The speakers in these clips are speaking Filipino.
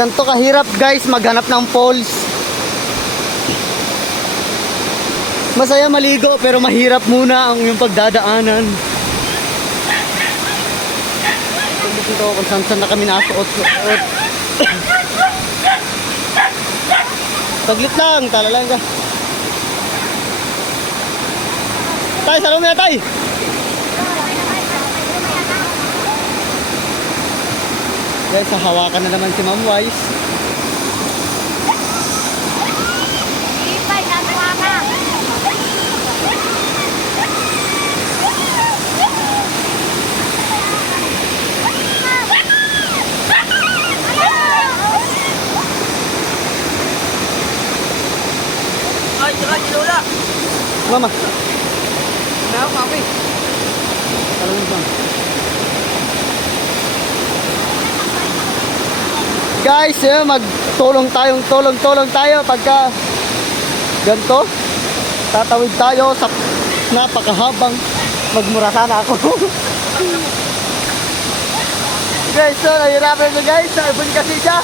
Ganto kahirap guys maghanap ng falls. Masaya maligo pero mahirap muna ang yung pagdadaanan. Dito kung saan na kami nasuot-suot. Saglit lang, talalang ka. Tay, salong na tay. Guys, hawakan na naman si Ma'am Wise. Ay, saka Lola. Mama. Now, mami. Salong na. Guys, magtulong tayo pagka ganito. Tatawid tayo sa napakahabang magmura sana ako. Guys, so nahirapan siya guys. Ibon kasi siya.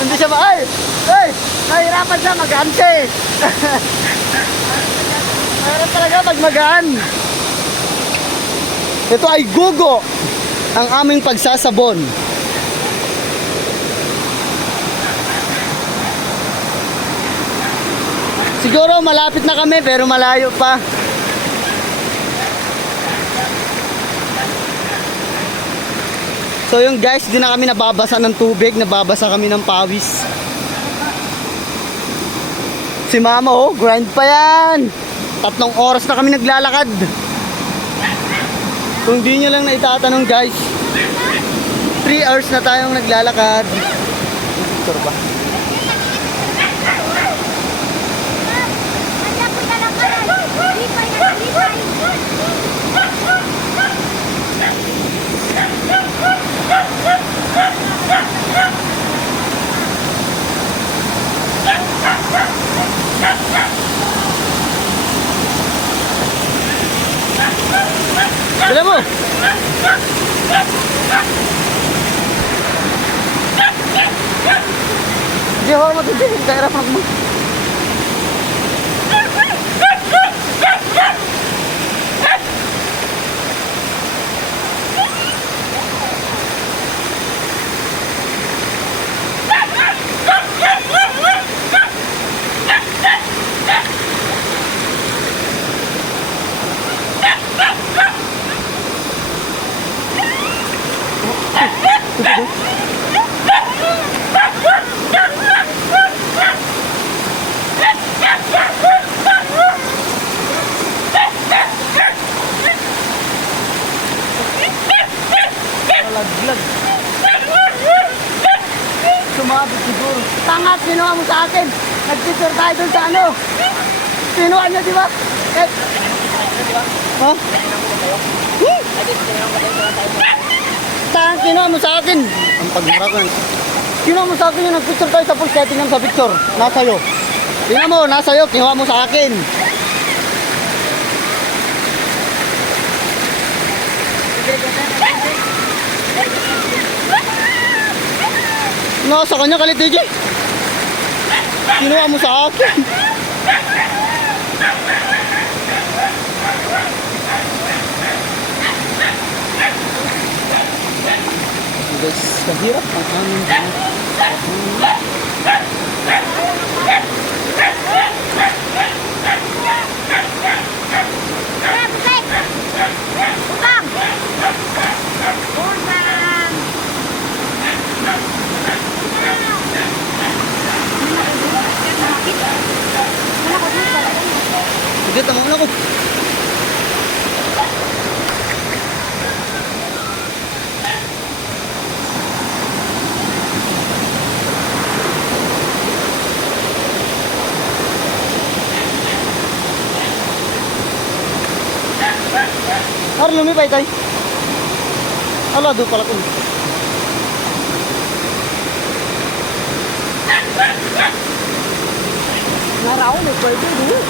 Hindi siya nahirapan siya mag-anse. Mahirap talaga pag magaan. Ito ay gugo ang aming pagsasabon. Siguro malapit na kami pero malayo pa. So yung guys, di na kami nababasa ng tubig, nababasa kami ng pawis. Si Mama grind pa yan. 3 oras na kami naglalakad. Kung di nyo lang na itatanong guys, 3 hours na tayong naglalakad. Picture ba? Dala mo! Hindi ako matutulog. Kahirap ako mo. Laglag. Sumabit siguro. Tanga, kinuha mo sa akin. Nag-picture tayo dun sa ano. Kinuha niya, di ba? Ha? Tanga, kinuha mo sa akin. Ang pagmura ko yan. Kinuha mo sa akin yung nag-picture tayo sa pool. Kaya tingnan sa picture. Nasa'yo. Tingnan mo, nasa'yo. Kinuha mo sa akin. Nasa kanya kalit DJ. Kinuha mo sa akin. Guys, kahirap ang aming Sige, tama na ko. Harus lumipay tayo. Ala, doon pala ko. Naraw, may pwede doon.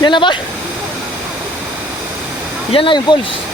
Yan na ba? Yan na yung pulse.